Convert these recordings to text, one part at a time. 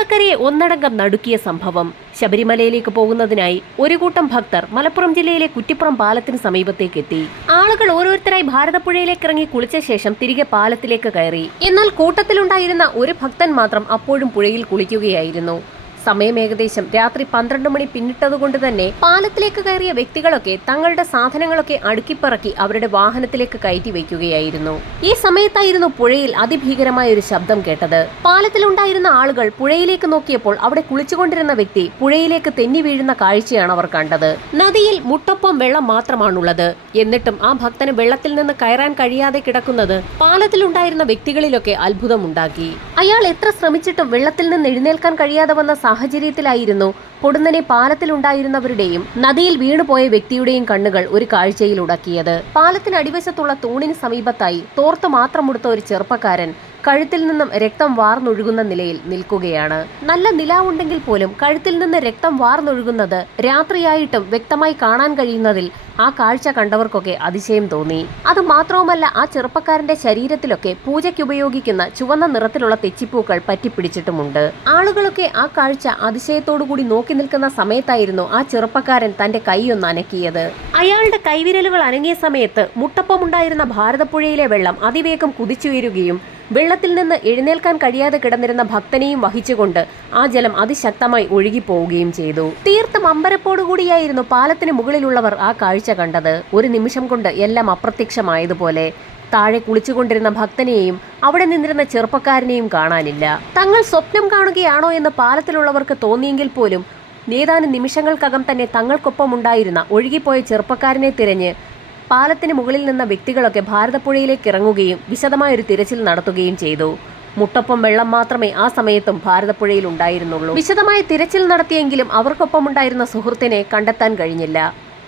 കേരളക്കരയെ ഒന്നടങ്കം നടുക്കിയ സംഭവം. ശബരിമലയിലേക്ക് പോകുന്നതിനായി ഒരു കൂട്ടം ഭക്തർ മലപ്പുറം ജില്ലയിലെ കുറ്റിപ്പുറം പാലത്തിന് സമീപത്തേക്കെത്തി. ആളുകൾ ഓരോരുത്തരായി ഭാരതപ്പുഴയിലേക്ക് ഇറങ്ങി കുളിച്ച ശേഷം തിരികെ പാലത്തിലേക്ക് കയറി. എന്നാൽ കൂട്ടത്തിലുണ്ടായിരുന്ന ഒരു ഭക്തൻ മാത്രം അപ്പോഴും പുഴയിൽ കുളിക്കുകയായിരുന്നു. സമയം ഏകദേശം രാത്രി 12 മണി പിന്നിട്ടതുകൊണ്ട് തന്നെ പാലത്തിലേക്ക് കയറിയ വ്യക്തികളൊക്കെ തങ്ങളുടെ സാധനങ്ങളൊക്കെ അടുക്കിപ്പറക്കി അവരുടെ വാഹനത്തിലേക്ക് കയറ്റി വയ്ക്കുകയായിരുന്നു. ഈ സമയത്തായിരുന്നു പുഴയിൽ അതിഭീകരമായ ഒരു ശബ്ദം കേട്ടത്. പാലത്തിലുണ്ടായിരുന്ന ആളുകൾ പുഴയിലേക്ക് നോക്കിയപ്പോൾ അവിടെ കുളിച്ചുകൊണ്ടിരുന്ന വ്യക്തി പുഴയിലേക്ക് തെന്നി വീഴുന്ന കാഴ്ചയാണ് അവർ കണ്ടത്. നദിയിൽ മുട്ടൊപ്പം വെള്ളം മാത്രമാണുള്ളത്. എന്നിട്ടും ആ ഭക്തന് വെള്ളത്തിൽ നിന്ന് കയറാൻ കഴിയാതെ കിടക്കുന്നത് പാലത്തിലുണ്ടായിരുന്ന വ്യക്തികളിലൊക്കെ അത്ഭുതമുണ്ടാക്കി. അയാൾ എത്ര ശ്രമിച്ചിട്ടും വെള്ളത്തിൽ നിന്ന് എഴുന്നേൽക്കാൻ കഴിയാതെ വന്ന സാഹചര്യത്തിലായിരുന്നു പൊടുന്നനെ പാലത്തിലുണ്ടായിരുന്നവരുടെയും നദിയിൽ വീണുപോയ വ്യക്തിയുടെയും കണ്ണുകൾ ഒരു കാഴ്ചയിൽ ഉടക്കിയത്. പാലത്തിന് അടിവശത്തുള്ള തൂണിന് സമീപത്തായി തോർത്ത് മാത്രമുടുത്ത ഒരു ചെറുപ്പക്കാരൻ കഴുത്തിൽ നിന്നും രക്തം വാർന്നൊഴുകുന്ന നിലയിൽ നിൽക്കുകയാണ്. നല്ല നിലാവുണ്ടെങ്കിൽ പോലും കഴുത്തിൽ നിന്ന് രക്തം വാർന്നൊഴുകുന്നത് രാത്രിയായിട്ടും വ്യക്തമായി കാണാൻ കഴിയുന്നതിൽ ആ കാഴ്ച കണ്ടവർക്കൊക്കെ അതിശയം തോന്നി. അത് മാത്രവുമല്ല, ആ ചെറുപ്പക്കാരന്റെ ശരീരത്തിലൊക്കെ പൂജയ്ക്ക് ഉപയോഗിക്കുന്ന ചുവന്ന നിറത്തിലുള്ള തെച്ചിപ്പൂക്കൾ പറ്റിപ്പിടിച്ചിട്ടുമുണ്ട്. ആളുകളൊക്കെ ആ കാഴ്ച അതിശയത്തോടുകൂടി നോക്കി നിൽക്കുന്ന സമയത്തായിരുന്നു ആ ചെറുപ്പക്കാരൻ തന്റെ കൈയൊന്ന് അനക്കിയത്. അയാളുടെ കൈവിരലുകൾ അനങ്ങിയ സമയത്ത് മുട്ടപ്പമുണ്ടായിരുന്ന ഭാരതപ്പുഴയിലെ വെള്ളം അതിവേഗം കുതിച്ചുയരുകയും വെള്ളത്തിൽ നിന്ന് എഴുന്നേൽക്കാൻ കഴിയാതെ കിടന്നിരുന്ന ഭക്തനെയും വഹിച്ചുകൊണ്ട് ആ ജലം അതിശക്തമായി ഒഴുകിപ്പോവുകയും ചെയ്തു. തീർത്തും അമ്പരപ്പോടുകൂടിയായിരുന്നു പാലത്തിന് മുകളിലുള്ളവർ ആ കാഴ്ച കണ്ടത്. ഒരു നിമിഷം കൊണ്ട് എല്ലാം അപ്രത്യക്ഷമായതുപോലെ. താഴെ കുളിച്ചുകൊണ്ടിരുന്ന ഭക്തനെയും അവിടെ നിന്നിരുന്ന ചെറുപ്പക്കാരനെയും കാണാനില്ല. തങ്ങൾ സ്വപ്നം കാണുകയാണോ എന്ന് പാലത്തിലുള്ളവർക്ക് തോന്നിയെങ്കിൽ പോലും ഏതാനും നിമിഷങ്ങൾക്കകം തന്നെ തങ്ങൾക്കൊപ്പമുണ്ടായിരുന്ന ഒഴുകിപ്പോയ ചെറുപ്പക്കാരനെ തിരഞ്ഞ് പാലത്തിന് മുകളിൽ നിന്ന വ്യക്തികളൊക്കെ ഭാരതപ്പുഴയിലേക്ക് ഇറങ്ങുകയും വിശദമായൊരു തിരച്ചിൽ നടത്തുകയും ചെയ്തു. മുട്ടൊപ്പം വെള്ളം മാത്രമേ ആ സമയത്തും ഭാരതപ്പുഴയിൽ ഉണ്ടായിരുന്നുള്ളൂ. വിശദമായ തിരച്ചിൽ നടത്തിയെങ്കിലും അവർക്കൊപ്പമുണ്ടായിരുന്ന സുഹൃത്തിനെ കണ്ടെത്താൻ കഴിഞ്ഞില്ല.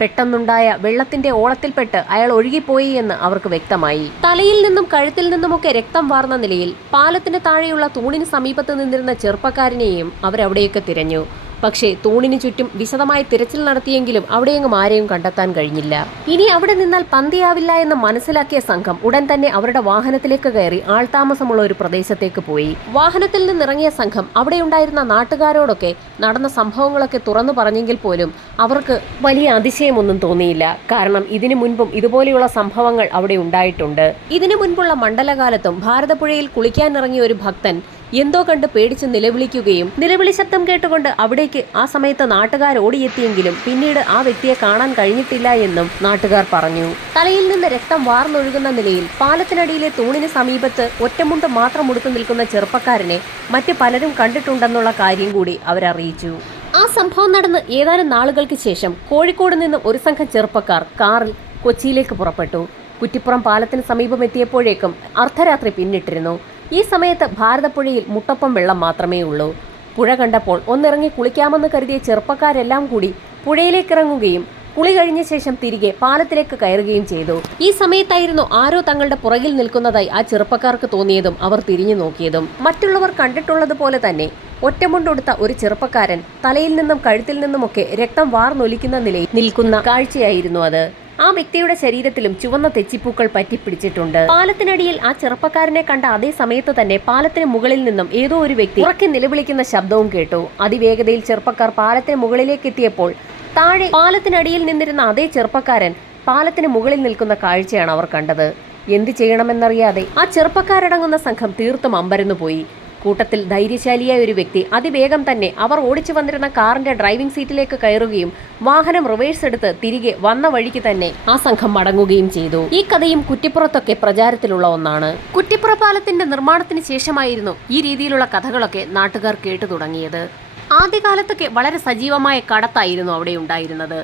പെട്ടെന്നുണ്ടായ വെള്ളത്തിന്റെ ഓളത്തിൽപ്പെട്ട് അയാൾ ഒഴുകിപ്പോയി എന്ന് അവർക്ക് വ്യക്തമായി. തലയിൽ നിന്നും കഴുത്തിൽ നിന്നുമൊക്കെ രക്തം വാർന്ന നിലയിൽ പാലത്തിന് താഴെയുള്ള തൂണിന് സമീപത്ത് നിന്നിരുന്ന ചെറുപ്പക്കാരനെയും അവരവിടെയൊക്കെ തിരഞ്ഞു. പക്ഷേ തൂണിന് ചുറ്റും വിശദമായി തിരച്ചിൽ നടത്തിയെങ്കിലും അവിടെയെങ്ങും ആരെയും കണ്ടെത്താൻ കഴിഞ്ഞില്ല. ഇനി അവിടെ നിന്നാൽ പന്തിയാവില്ല എന്ന് മനസ്സിലാക്കിയ സംഘം ഉടൻ തന്നെ അവരുടെ വാഹനത്തിലേക്ക് കയറി ആൾതാമസമുള്ള ഒരു പ്രദേശത്തേക്ക് പോയി. വാഹനത്തിൽ നിന്നിറങ്ങിയ സംഘം അവിടെയുണ്ടായിരുന്ന നാട്ടുകാരോടൊക്കെ നടന്ന സംഭവങ്ങളൊക്കെ തുറന്നു പറഞ്ഞെങ്കിൽ പോലും അവർക്ക് വലിയ അതിശയമൊന്നും തോന്നിയില്ല. കാരണം ഇതിനു മുൻപും ഇതുപോലെയുള്ള സംഭവങ്ങൾ അവിടെ ഉണ്ടായിട്ടുണ്ട്. ഇതിനു മുൻപുള്ള മണ്ഡലകാലത്തും ഭാരതപ്പുഴയിൽ കുളിക്കാനിറങ്ങിയ ഒരു ഭക്തൻ എന്തോ കണ്ട് പേടിച്ച് നിലവിളിക്കുകയും നിലവിളി ശബ്ദം കേട്ടുകൊണ്ട് അവിടേക്ക് ആ സമയത്ത് നാട്ടുകാർ ഓടിയെത്തിയെങ്കിലും പിന്നീട് ആ വ്യക്തിയെ കാണാൻ കഴിഞ്ഞിട്ടില്ല എന്നും നാട്ടുകാർ പറഞ്ഞു. തലയിൽ നിന്ന് രക്തം വാർന്നൊഴുകുന്ന നിലയിൽ പാലത്തിനടിയിലെ തൂണിന് സമീപത്ത് ഒറ്റമുണ്ട് മാത്രം ഉടുത്തു നിൽക്കുന്ന ചെറുപ്പക്കാരനെ മറ്റ് പലരും കണ്ടിട്ടുണ്ടെന്നുള്ള കാര്യം കൂടി അവരറിയിച്ചു. ആ സംഭവം നടന്ന് ഏതാനും നാളുകൾക്ക് ശേഷം കോഴിക്കോട് നിന്ന് ഒരു സംഘം ചെറുപ്പക്കാർ കാറിൽ കൊച്ചിയിലേക്ക് പുറപ്പെട്ടു. കുറ്റിപ്പുറം പാലത്തിന് സമീപം എത്തിയപ്പോഴേക്കും അർദ്ധരാത്രി പിന്നിട്ടിരുന്നു. ഈ സമയത്ത് ഭാരതപ്പുഴയിൽ മുട്ടൊപ്പം വെള്ളം മാത്രമേ ഉള്ളൂ. പുഴ കണ്ടപ്പോൾ ഒന്നിറങ്ങി കുളിക്കാമെന്ന് കരുതിയ ചെറുപ്പക്കാരെല്ലാം കൂടി പുഴയിലേക്കിറങ്ങുകയും കുളി കഴിഞ്ഞ ശേഷം തിരികെ പാലത്തിലേക്ക് കയറുകയും ചെയ്തു. ഈ സമയത്തായിരുന്നു ആരോ തങ്ങളുടെ പുറകിൽ നിൽക്കുന്നതായി ആ ചെറുപ്പക്കാർക്ക് തോന്നിയതും അവർ തിരിഞ്ഞു നോക്കിയതും. മറ്റുള്ളവർ കണ്ടിട്ടുള്ളതുപോലെ തന്നെ ഒറ്റമുണ്ടൊടുത്ത ഒരു ചെറുപ്പക്കാരൻ തലയിൽ നിന്നും കഴുത്തിൽ നിന്നുമൊക്കെ രക്തം വാർന്നൊലിക്കുന്ന നിലയിൽ നിൽക്കുന്ന കാഴ്ചയായിരുന്നു അത്. ആ വ്യക്തിയുടെ ശരീരത്തിലും ചുവന്ന തെച്ചിപ്പൂക്കൾ പറ്റിപ്പിടിച്ചിട്ടുണ്ട്. പാലത്തിനടിയിൽ ആ ചെറുപ്പക്കാരനെ കണ്ട അതേ സമയത്ത് തന്നെ പാലത്തിന് മുകളിൽ നിന്നും ഏതോ ഒരു വ്യക്തി ഉറക്കെ നിലവിളിക്കുന്ന ശബ്ദവും കേട്ടു. അതിവേഗതയിൽ ചെറുപ്പക്കാർ പാലത്തിന് മുകളിലേക്ക് എത്തിയപ്പോൾ താഴെ പാലത്തിനടിയിൽ നിന്നിരുന്ന അതേ ചെറുപ്പക്കാരൻ പാലത്തിന് മുകളിൽ നിൽക്കുന്ന കാഴ്ചയാണ് അവർ കണ്ടത്. എന്ത് ചെയ്യണമെന്നറിയാതെ ആ ചെറുപ്പക്കാരടങ്ങുന്ന സംഘം തീർത്തും അമ്പരന്നു പോയി. കൂട്ടത്തിൽ ധൈര്യശാലിയായ ഒരു വ്യക്തി അതിവേഗം തന്നെ അവർ ഓടിച്ചു വന്നിരുന്ന കാറിന്റെ ഡ്രൈവിംഗ് സീറ്റിലേക്ക് കയറുകയും വാഹനം റിവേഴ്സ് എടുത്ത് തിരികെ വന്ന വഴിക്ക് തന്നെ ആ സംഘം മടങ്ങുകയും ചെയ്തു. ഈ കഥയും കുറ്റിപ്പുറത്തൊക്കെ പ്രചാരത്തിലുള്ള ഒന്നാണ്. കുറ്റിപ്പുറ പാലത്തിന്റെ നിർമ്മാണത്തിന് ശേഷമായിരുന്നു ഈ രീതിയിലുള്ള കഥകളൊക്കെ നാട്ടുകാർ കേട്ടു തുടങ്ങിയത്. ആദ്യകാലത്തൊക്കെ വളരെ സജീവമായ കടത്തായിരുന്നു അവിടെ ഉണ്ടായിരുന്നത്.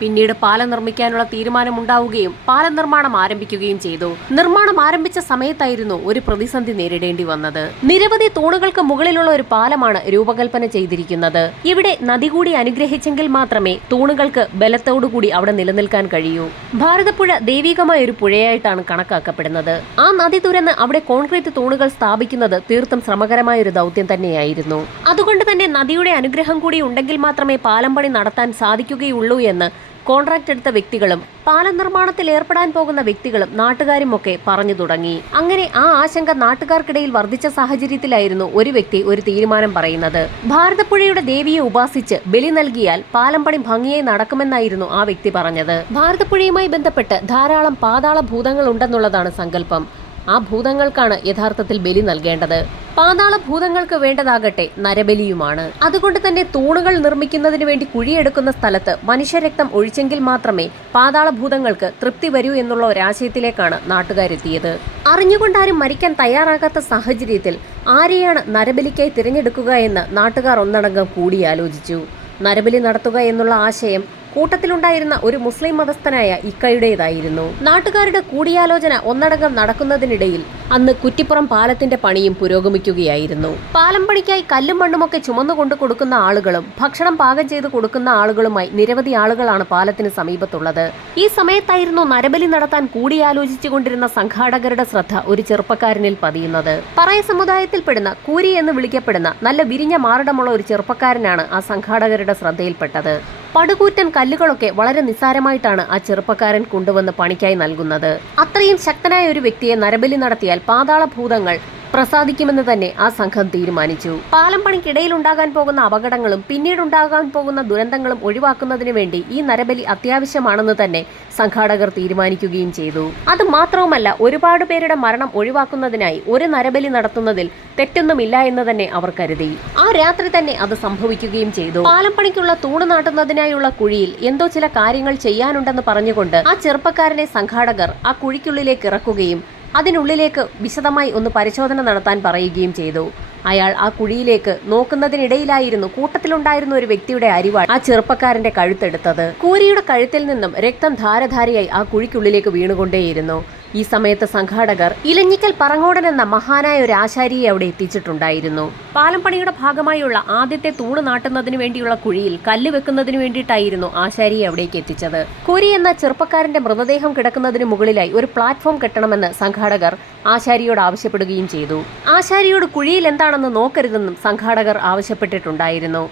പിന്നീട് പാലം നിർമ്മിക്കാനുള്ള തീരുമാനമുണ്ടാവുകയും പാലം നിർമ്മാണം ആരംഭിക്കുകയും ചെയ്തു. നിർമ്മാണം ആരംഭിച്ച സമയത്തായിരുന്നു ഒരു പ്രതിസന്ധി നേരിടേണ്ടി വന്നത്. നിരവധി തൂണുകൾക്ക് മുകളിലുള്ള ഒരു പാലമാണ് രൂപകൽപ്പന ചെയ്തിരിക്കുന്നത്. ഇവിടെ നദി കൂടി അനുഗ്രഹിച്ചെങ്കിൽ മാത്രമേ തൂണുകൾക്ക് ബലത്തോടുകൂടി അവിടെ നിലനിൽക്കാൻ കഴിയൂ. ഭാരതപ്പുഴ ദൈവികമായ ഒരു പുഴയായിട്ടാണ് കണക്കാക്കപ്പെടുന്നത്. ആ നദി തുരന്ന് അവിടെ കോൺക്രീറ്റ് തൂണുകൾ സ്ഥാപിക്കുന്നത് തീർത്തും ശ്രമകരമായ ഒരു ദൗത്യം തന്നെയായിരുന്നു. അതുകൊണ്ട് തന്നെ നദിയുടെ അനുഗ്രഹം കൂടി ഉണ്ടെങ്കിൽ മാത്രമേ പാലം പണി നടത്താൻ സാധിക്കുകയുള്ളൂ എന്ന് കോൺട്രാക്ട് എടുത്ത വ്യക്തികളും പാലം നിർമ്മാണത്തിൽ ഏർപ്പെടാൻ പോകുന്ന വ്യക്തികളും നാട്ടുകാരുമൊക്കെ പറഞ്ഞു തുടങ്ങി. അങ്ങനെ ആ ആശങ്ക നാട്ടുകാർക്കിടയിൽ വർദ്ധിച്ച സാഹചര്യത്തിലായിരുന്നു ഒരു വ്യക്തി ഒരു തീരുമാനം പറയുന്നത്. ഭാരതപ്പുഴയുടെ ദേവിയെ ഉപാസിച്ച് ബലി നൽകിയാൽ പാലം പണി ഭംഗിയായി നടക്കുമെന്നായിരുന്നു ആ വ്യക്തി പറഞ്ഞത്. ഭാരതപ്പുഴയുമായി ബന്ധപ്പെട്ട് ധാരാളം പാതാള ഭൂതങ്ങൾ ഉണ്ടെന്നുള്ളതാണ് സങ്കല്പം. ആ ഭൂതങ്ങൾക്കാണ് യഥാർത്ഥത്തിൽ ബലി നൽകേണ്ടത്. പാതാള ഭൂതങ്ങൾക്ക് വേണ്ടതാകട്ടെ നരബലിയുമാണ്. അതുകൊണ്ട് തന്നെ തൂണുകൾ നിർമ്മിക്കുന്നതിന് വേണ്ടി കുഴിയെടുക്കുന്ന സ്ഥലത്ത് മനുഷ്യരക്തം ഒഴിച്ചെങ്കിൽ മാത്രമേ പാതാള ഭൂതങ്ങൾക്ക് തൃപ്തി വരൂ എന്നുള്ള ഒരാശയത്തിലേക്കാണ് നാട്ടുകാരെത്തിയത്. അറിഞ്ഞുകൊണ്ടാരും മരിക്കാൻ തയ്യാറാകാത്ത സാഹചര്യത്തിൽ ആരെയാണ് നരബലിക്കായി തിരഞ്ഞെടുക്കുക എന്ന് നാട്ടുകാർ ഒന്നടങ്കം കൂടിയാലോചിച്ചു. നരബലി നടത്തുക എന്നുള്ള ആശയം കൂട്ടത്തിലുണ്ടായിരുന്ന ഒരു മുസ്ലിം മതസ്ഥനായ ഇക്കയുടേതായിരുന്നു. നാട്ടുകാരുടെ കൂടിയാലോചന ഒന്നടങ്കം നടക്കുന്നതിനിടയിൽ അന്ന് കുറ്റിപ്പുറം പാലത്തിന്റെ പണിയും പുരോഗമിക്കുകയായിരുന്നു. പാലം പണിക്കായി കല്ലും മണ്ണുമൊക്കെ ചുമന്നുകൊണ്ടു കൊടുക്കുന്ന ആളുകളും ഭക്ഷണം പാകം ചെയ്ത് കൊടുക്കുന്ന ആളുകളുമായി നിരവധി ആളുകളാണ് പാലത്തിന് സമീപത്തുള്ളത്. ഈ സമയത്തായിരുന്നു നരബലി നടത്താൻ കൂടിയാലോചിച്ചുകൊണ്ടിരുന്ന സംഘാടകരുടെ ശ്രദ്ധ ഒരു ചെറുപ്പക്കാരനിൽ പതിയുന്നത്. പറയ സമുദായത്തിൽപ്പെടുന്ന കൂരി എന്ന് വിളിക്കപ്പെടുന്ന നല്ല വിരിഞ്ഞ മാറിടമുള്ള ഒരു ചെറുപ്പക്കാരനാണ് ആ സംഘാടകരുടെ ശ്രദ്ധയിൽപ്പെട്ടത്. പടുകൂറ്റൻ കല്ലുകളൊക്കെ വളരെ നിസ്സാരമായിട്ടാണ് ആ ചെറുപ്പക്കാരൻ കൊണ്ടുവന്ന് പണിക്കായി നൽകുന്നത്. അത്രയും ശക്തനായ ഒരു വ്യക്തിയെ നരബലി നടത്തിയാൽ പാതാള ഭൂതങ്ങൾ പ്രസാദിക്കുമെന്ന് തന്നെ ആ സംഘം തീരുമാനിച്ചു. പാലം പണിക്കിടയിൽ ഉണ്ടാകാൻ പോകുന്ന അപകടങ്ങളും പിന്നീടുണ്ടാകാൻ പോകുന്ന ദുരന്തങ്ങളും ഒഴിവാക്കുന്നതിന് വേണ്ടി ഈ നരബലി അത്യാവശ്യമാണെന്ന് തന്നെ സംഘാടകർ തീരുമാനിക്കുകയും ചെയ്തു. അത് മാത്രവുമല്ല, ഒരുപാട് പേരുടെ മരണം ഒഴിവാക്കുന്നതിനായി ഒരു നരബലി നടത്തുന്നതിൽ തെറ്റൊന്നുമില്ല എന്ന് തന്നെ അവർ കരുതി. ആ രാത്രി തന്നെ അത് സംഭവിക്കുകയും ചെയ്തു. പാലം പണിക്കുള്ള തൂണ് നാട്ടുന്നതിനായുള്ള കുഴിയിൽ എന്തോ ചില കാര്യങ്ങൾ ചെയ്യാനുണ്ടെന്ന് പറഞ്ഞുകൊണ്ട് ആ ചെറുപ്പക്കാരനെ സംഘാടകർ ആ കുഴിക്കുള്ളിലേക്ക് ഇറക്കുകയും അതിനുള്ളിലേക്ക് വിശദമായി ഒന്ന് പരിശോധന നടത്താൻ പറയുകയും ചെയ്തു. അയാൾ ആ കുഴിയിലേക്ക് നോക്കുന്നതിനിടയിലായിരുന്നു കൂട്ടത്തിലുണ്ടായിരുന്ന ഒരു വ്യക്തിയുടെ അരിവാൾ ആ ചെറുപ്പക്കാരന്റെ കഴുത്തെടുത്തത്. കൂരിയുടെ കഴുത്തിൽ നിന്നും രക്തം ധാരധാരയായി ആ കുഴിക്കുള്ളിലേക്ക് വീണുകൊണ്ടേയിരുന്നു. ഈ സമയത്ത് സംഘാടകർ ഇലഞ്ഞിക്കൽ പറങ്ങോടൻ എന്ന മഹാനായ ഒരു ആശാരിയെ അവിടെ എത്തിച്ചിട്ടുണ്ടായിരുന്നു. പാലം പണിയുടെ ഭാഗമായുള്ള ആദ്യത്തെ തൂണ് നാട്ടുന്നതിന് വേണ്ടിയുള്ള കുഴിയിൽ കല്ല് വെക്കുന്നതിന് വേണ്ടിയിട്ടായിരുന്നു ആശാരിയെ അവിടേക്ക് എത്തിച്ചത്. കൂരി എന്ന ചെറുപ്പക്കാരന്റെ മൃതദേഹം കിടക്കുന്നതിന് മുകളിലായി ഒരു പ്ലാറ്റ്ഫോം കെട്ടണമെന്ന് സംഘാടകർ ആശാരിയോട് ആവശ്യപ്പെടുകയും ചെയ്തു. ആശാരിയോട് കുഴിയിൽ എന്താണെന്ന് നോക്കരുതെന്നും സംഘാടകർ ആവശ്യപ്പെട്ടിട്ടുണ്ടായിരുന്നു.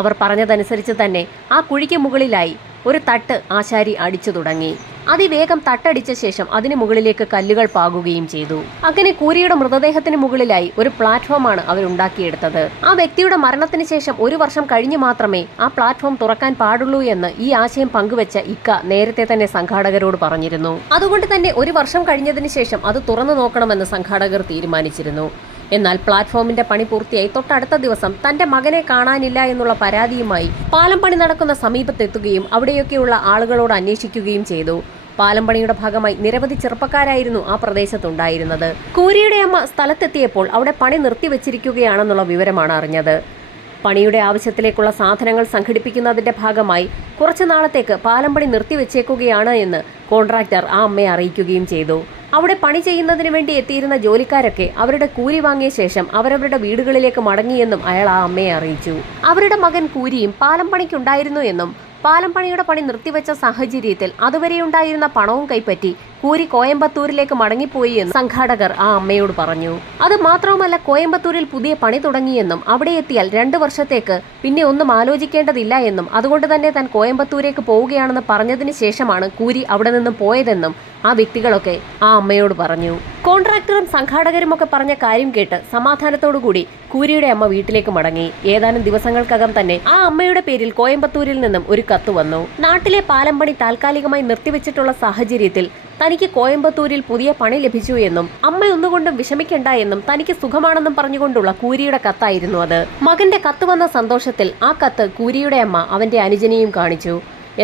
അവർ പറഞ്ഞതനുസരിച്ച് തന്നെ ആ കുഴിക്ക് മുകളിലായി ഒരു തട്ട് ആശാരി അടിച്ചു തുടങ്ങി. അതിവേഗം തട്ടടിച്ച ശേഷം അതിന് മുകളിലേക്ക് കല്ലുകൾ പാകുകയും ചെയ്തു. അങ്ങനെ കൂരിയുടെ മൃതദേഹത്തിന് മുകളിലായി ഒരു പ്ലാറ്റ്ഫോമാണ് അവരുണ്ടാക്കിയെടുത്തത്. ആ വ്യക്തിയുടെ മരണത്തിന് ശേഷം 1 വർഷം കഴിഞ്ഞു മാത്രമേ ആ പ്ലാറ്റ്ഫോം തുറക്കാൻ പാടുള്ളൂ എന്ന് ഈ ആശയം പങ്കുവെച്ച ഇക്ക നേരത്തെ തന്നെ സംഘാടകരോട് പറഞ്ഞിരുന്നു. അതുകൊണ്ട് തന്നെ 1 വർഷം കഴിഞ്ഞതിന് ശേഷം അത് തുറന്നു നോക്കണമെന്ന് സംഘാടകർ തീരുമാനിച്ചിരുന്നു. എന്നാൽ പ്ലാറ്റ്ഫോമിന്റെ പണി പൂർത്തിയായി തൊട്ടടുത്ത ദിവസം തന്റെ മകനെ കാണാനില്ല എന്നുള്ള പരാതിയുമായി പാലം പണി നടക്കുന്ന സമീപത്തെത്തുകയും അവിടെയൊക്കെയുള്ള ആളുകളോട് അന്വേഷിക്കുകയും ചെയ്തു. പാലം പണിയുടെ ഭാഗമായി നിരവധി ചെറുപ്പക്കാരായിരുന്നു ആ പ്രദേശത്തുണ്ടായിരുന്നത്. കൂരിയുടെ അമ്മ സ്ഥലത്തെത്തിയപ്പോൾ അവിടെ പണി നിർത്തിവെച്ചിരിക്കുകയാണെന്നുള്ള വിവരമാണ് അറിഞ്ഞത്. പണിയുടെ ആവശ്യത്തിലേക്കുള്ള സാധനങ്ങൾ സംഘടിപ്പിക്കുന്നതിന്റെ ഭാഗമായി കുറച്ചു നാളത്തേക്ക് പാലം പണി നിർത്തിവെച്ചേക്കുകയാണ് എന്ന് കോൺട്രാക്ടർ ആ അമ്മയെ അറിയിക്കുകയും ചെയ്തു. അവിടെ പണി ചെയ്യുന്നതിന് വേണ്ടി എത്തിയിരുന്ന ജോലിക്കാരൊക്കെ അവരുടെ കൂലി വാങ്ങിയ ശേഷം അവരവരുടെ വീടുകളിലേക്ക് മടങ്ങിയെന്നും അയാൾ ആ അമ്മയെ അറിയിച്ചു. അവരുടെ മകൻ കൂരിയും പാലം പണിക്കുണ്ടായിരുന്നു എന്നും പാലം പണിയുടെ പണി നിർത്തിവെച്ച സാഹചര്യത്തിൽ അതുവരെയുണ്ടായിരുന്ന പണവും കൈപ്പറ്റി കൂരി കോയമ്പത്തൂരിലേക്ക് മടങ്ങിപ്പോയി എന്ന് സംഘാടകർ ആ അമ്മയോട് പറഞ്ഞു. അത് മാത്രവുമല്ല, കോയമ്പത്തൂരിൽ പുതിയ പണി തുടങ്ങിയെന്നും അവിടെ എത്തിയാൽ 2 വർഷത്തേക്ക് പിന്നെ ഒന്നും ആലോചിക്കേണ്ടതില്ല എന്നും അതുകൊണ്ട് തന്നെ താൻ കോയമ്പത്തൂരേക്ക് പോവുകയാണെന്ന് പറഞ്ഞതിന് ശേഷമാണ് കൂരി അവിടെ നിന്നും പോയതെന്നും ആ വ്യക്തികളൊക്കെ ആ അമ്മയോട് പറഞ്ഞു. കോൺട്രാക്ടറും സംഘാടകരുമൊക്കെ പറഞ്ഞ കാര്യം കേട്ട് സമാധാനത്തോടുകൂടി കൂരിയുടെ അമ്മ വീട്ടിലേക്ക് മടങ്ങി. ഏതാനും ദിവസങ്ങൾക്കകം തന്നെ ആ അമ്മയുടെ പേരിൽ കോയമ്പത്തൂരിൽ നിന്നും ഒരു കത്ത് വന്നു. നാട്ടിലെ പാലം പണി താൽക്കാലികമായി നിർത്തിവെച്ചിട്ടുള്ള സാഹചര്യത്തിൽ തനിക്ക് കോയമ്പത്തൂരിൽ പുതിയ പണി ലഭിച്ചു എന്നും അമ്മ ഒന്നുകൊണ്ടും വിഷമിക്കണ്ട എന്നും തനിക്ക് സുഖമാണെന്നും പറഞ്ഞുകൊണ്ടുള്ള കൂരിയുടെ കത്തായിരുന്നു അത്. മകന്റെ കത്ത് വന്ന സന്തോഷത്തിൽ ആ കത്ത് കൂരിയുടെ അമ്മ അവന്റെ അനുജനെയും കാണിച്ചു.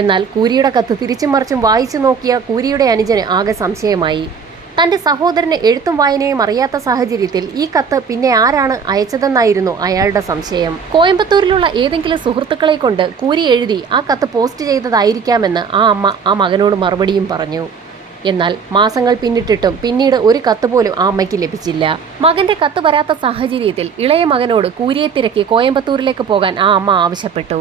എന്നാൽ കൂരിയുടെ കത്ത് തിരിച്ചും മറിച്ചും വായിച്ചു നോക്കിയ കൂരിയുടെ അനുജന് ആകെ സംശയമായി. തന്റെ സഹോദരന് എഴുത്തും വായനയും അറിയാത്ത സാഹചര്യത്തിൽ ഈ കത്ത് പിന്നെ ആരാണ് അയച്ചതെന്നായിരുന്നു അയാളുടെ സംശയം. കോയമ്പത്തൂരിലുള്ള ഏതെങ്കിലും സുഹൃത്തുക്കളെ കൊണ്ട് കൂരി എഴുതി ആ കത്ത് പോസ്റ്റ് ചെയ്തതായിരിക്കാമെന്ന് ആ അമ്മ ആ മകനോട് മറുപടിയും പറഞ്ഞു. എന്നാൽ മാസങ്ങൾ പിന്നിട്ടിട്ടും പിന്നീട് ഒരു കത്ത് പോലും ആ അമ്മയ്ക്ക് ലഭിച്ചില്ല. മകന്റെ കത്ത് വരാത്ത സാഹചര്യത്തിൽ ഇളയ മകനോട് കൂരിയെ തിരക്കി കോയമ്പത്തൂരിലേക്ക് പോകാൻ ആ അമ്മ ആവശ്യപ്പെട്ടു.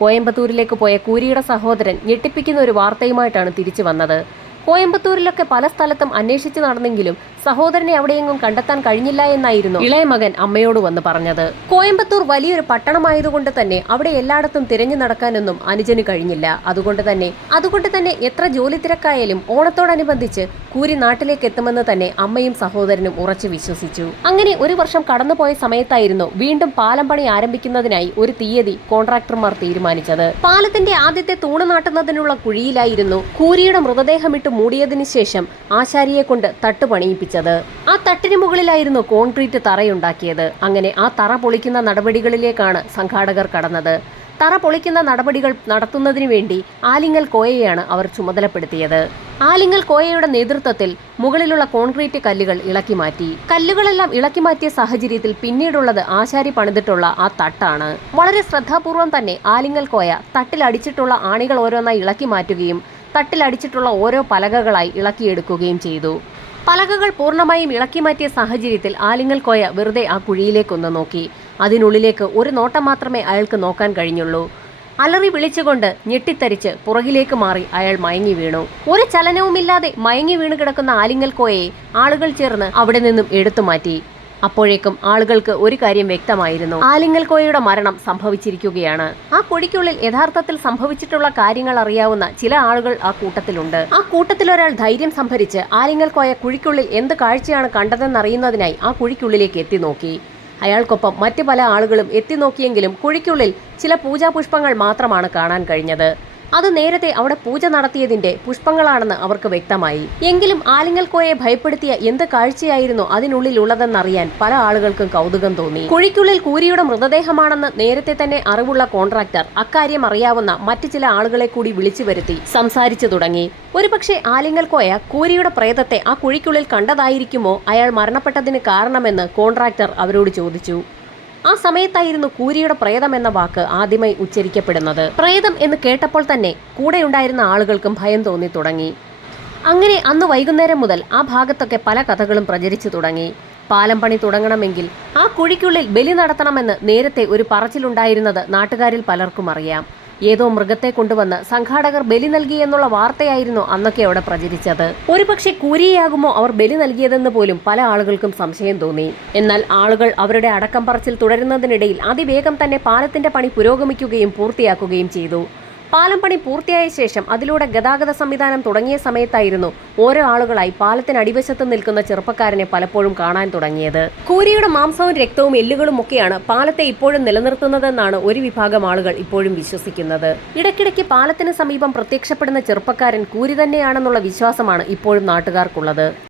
കോയമ്പത്തൂരിലേക്ക് പോയ കൂരിയുടെ സഹോദരൻ ഞെട്ടിപ്പിക്കുന്ന ഒരു വാർത്തയുമായിട്ടാണ് തിരിച്ചു വന്നത്. കോയമ്പത്തൂരിലൊക്കെ പല സ്ഥലത്തും അന്വേഷിച്ചു നടന്നെങ്കിലും സഹോദരനെ അവിടെയെങ്ങും കണ്ടെത്താൻ കഴിഞ്ഞില്ല എന്നായിരുന്നു ഇളയ മകൻ അമ്മയോട് വന്ന് പറഞ്ഞത്. കോയമ്പത്തൂർ വലിയൊരു പട്ടണമായതുകൊണ്ട് തന്നെ അവിടെ എല്ലായിടത്തും തിരഞ്ഞു നടക്കാനൊന്നും അനുജന് കഴിഞ്ഞില്ല. അതുകൊണ്ട് തന്നെ എത്ര ജോലി തിരക്കായാലും ഓണത്തോടനുബന്ധിച്ച് കൂരി നാട്ടിലേക്ക് എത്തുമെന്ന് തന്നെ അമ്മയും സഹോദരനും ഉറച്ചു വിശ്വസിച്ചു. അങ്ങനെ ഒരു വർഷം കടന്നുപോയ സമയത്തായിരുന്നു വീണ്ടും പാലം പണി ആരംഭിക്കുന്നതിനായി ഒരു തീയതി കോൺട്രാക്ടർമാർ തീരുമാനിച്ചത്. പാലത്തിന്റെ ആദ്യത്തെ തൂണ് നാട്ടുന്നതിനുള്ള കുഴിയിലായിരുന്നു കൂരിയുടെ മൃതദേഹമിട്ട് മൂടിയതിനു ശേഷം ആശാരിയെ കൊണ്ട് തട്ട് പണിയിപ്പിച്ചത്. ആ തട്ടിന് മുകളിലായിരുന്നു കോൺക്രീറ്റ് തറയുണ്ടാക്കിയത്. അങ്ങനെ ആ തറ പൊളിക്കുന്ന നടപടികളിലേക്കാണ് സംഘാടകർ കടന്നത്. തറ പൊളിക്കുന്ന നടപടികൾ നടത്തുന്നതിനു വേണ്ടി ആലിങ്ങൽ കോയയെയാണ് അവർ ചുമതലപ്പെടുത്തിയത്. ആലിങ്ങൽ കോയയുടെ നേതൃത്വത്തിൽ മുകളിലുള്ള കോൺക്രീറ്റ് കല്ലുകൾ ഇളക്കി മാറ്റി. കല്ലുകളെല്ലാം ഇളക്കി മാറ്റിയ സാഹചര്യത്തിൽ പിന്നീടുള്ളത് ആശാരി പണിതിട്ടുള്ള ആ തട്ടാണ്. വളരെ ശ്രദ്ധാപൂർവം തന്നെ ആലിങ്ങൽ കോയ തട്ടിലടിച്ചിട്ടുള്ള ആണികൾ ഓരോന്നായി ഇളക്കി മാറ്റുകയും തട്ടിലടിച്ചിട്ടുള്ള ഓരോ പലകകളായി ഇളക്കിയെടുക്കുകയും ചെയ്തു. പലകകൾ പൂർണ്ണമായും ഇളക്കി മാറ്റിയ സാഹചര്യത്തിൽ ആലിങ്ങൽ കോയ വെറുതെ ആ കുഴിയിലേക്കൊന്ന് നോക്കി. അതിനുള്ളിലേക്ക് ഒരു നോട്ടം മാത്രമേ അയാൾക്ക് നോക്കാൻ കഴിഞ്ഞുള്ളൂ. അലറി വിളിച്ചുകൊണ്ട് ഞെട്ടിത്തരിച്ച് പുറകിലേക്ക് മാറി അയാൾ മയങ്ങി വീണു. ഒരു ചലനവുമില്ലാതെ മയങ്ങി വീണ് കിടക്കുന്ന ആലിങ്ങൽ കോയയെ ആളുകൾ ചേർന്ന് അവിടെ നിന്നും എടുത്തുമാറ്റി. അപ്പോഴേക്കും ആളുകൾക്ക് ഒരു കാര്യം വ്യക്തമായിരുന്നു. ആലിങ്ങൽ കോയയുടെ മരണം സംഭവിച്ചിരിക്കുകയാണ്. ആ കുഴിക്കുള്ളിൽ യഥാർത്ഥത്തിൽ സംഭവിച്ചിട്ടുള്ള കാര്യങ്ങൾ അറിയാവുന്ന ചില ആളുകൾ ആ കൂട്ടത്തിലുണ്ട്. ആ കൂട്ടത്തിലൊരാൾ ധൈര്യം സംഭരിച്ച് ആലിങ്ങൽ കോയ കുഴിക്കുള്ളിൽ എന്ത് കാഴ്ചയാണ് കണ്ടതെന്നറിയുന്നതിനായി ആ കുഴിക്കുള്ളിലേക്ക് എത്തി നോക്കി. അയാൾക്കൊപ്പം മറ്റു പല ആളുകളും എത്തി നോക്കിയെങ്കിലും കുഴിക്കുള്ളിൽ ചില പൂജാപുഷ്പങ്ങൾ മാത്രമാണ് കാണാൻ കഴിഞ്ഞത്. അത് നേരത്തെ അവിടെ പൂജ നടത്തിയതിന്റെ പുഷ്പങ്ങളാണെന്ന് അവർക്ക് വ്യക്തമായി. എങ്കിലും ആലിങ്ങൽ കോയയെ ഭയപ്പെടുത്തിയ എന്ത് കാഴ്ചയായിരുന്നു അതിനുള്ളിലുള്ളതെന്നറിയാൻ പല ആളുകൾക്കും കൗതുകം തോന്നി. കുഴിക്കുള്ളിൽ കൂരിയുടെ മൃതദേഹമാണെന്ന് നേരത്തെ തന്നെ അറിവുള്ള കോൺട്രാക്ടർ അക്കാര്യം അറിയാവുന്ന മറ്റു ചില ആളുകളെ കൂടി വിളിച്ചു വരുത്തി സംസാരിച്ചു തുടങ്ങി. ഒരുപക്ഷെ ആലിങ്ങൽ കോയ കൂരിയുടെ പ്രേതത്തെ ആ കുഴിക്കുള്ളിൽ കണ്ടതായിരിക്കുമോ അയാൾ മരണപ്പെട്ടതിന് കാരണമെന്ന് കോൺട്രാക്ടർ അവരോട് ചോദിച്ചു. ആ സമയത്തായിരുന്നു കൂരിയുടെ പ്രേതം എന്ന വാക്ക് ആദ്യമായി ഉച്ചരിക്കപ്പെടുന്നത്. പ്രേതം എന്ന് കേട്ടപ്പോൾ തന്നെ കൂടെയുണ്ടായിരുന്ന ആളുകൾക്കും ഭയം തോന്നി തുടങ്ങി. അങ്ങനെ അന്ന് വൈകുന്നേരം മുതൽ ആ ഭാഗത്തൊക്കെ പല കഥകളും പ്രചരിച്ചു തുടങ്ങി. പാലം പണി തുടങ്ങണമെങ്കിൽ ആ കുഴിക്കുള്ളിൽ ബലി നടത്തണമെന്ന് നേരത്തെ ഒരു പറച്ചിലുണ്ടായിരുന്നത് നാട്ടുകാരിൽ പലർക്കും അറിയാം. ഏതോ മൃഗത്തെ കൊണ്ടുവന്ന് സംഘാടകർ ബലി നൽകിയെന്നുള്ള വാർത്തയായിരുന്നു അന്നൊക്കെ അവിടെ പ്രചരിച്ചത്. ഒരുപക്ഷെ കൂരിയാകുമോ അവർ ബലി നൽകിയതെന്ന് പോലും പല ആളുകൾക്കും സംശയം തോന്നി. എന്നാൽ ആളുകൾ അവരുടെ അടക്കം പറച്ചിൽ തുടരുന്നതിനിടയിൽ അതിവേഗം തന്നെ പാലത്തിന്റെ പണി പുരോഗമിക്കുകയും പൂർത്തിയാക്കുകയും ചെയ്തു. പാലം പണി പൂർത്തിയായ ശേഷം അതിലൂടെ ഗതാഗത സംവിധാനം തുടങ്ങിയ സമയത്തായിരുന്നു ഓരോ ആളുകളായി പാലത്തിനടിവശത്ത് നിൽക്കുന്ന ചെറുപ്പക്കാരനെ പലപ്പോഴും കാണാൻ തുടങ്ങിയത്. കൂരിയുടെ മാംസവും രക്തവും എല്ലുകളും ഒക്കെയാണ് പാലത്തെ ഇപ്പോഴും നിലനിർത്തുന്നതെന്നാണ് ഒരു വിഭാഗം ആളുകൾ ഇപ്പോഴും വിശ്വസിക്കുന്നത്. ഇടയ്ക്കിടയ്ക്ക് പാലത്തിന് സമീപം പ്രത്യക്ഷപ്പെടുന്ന ചെറുപ്പക്കാരൻ കൂരി തന്നെയാണെന്നുള്ള വിശ്വാസമാണ് ഇപ്പോഴും നാട്ടുകാർക്കുള്ളത്.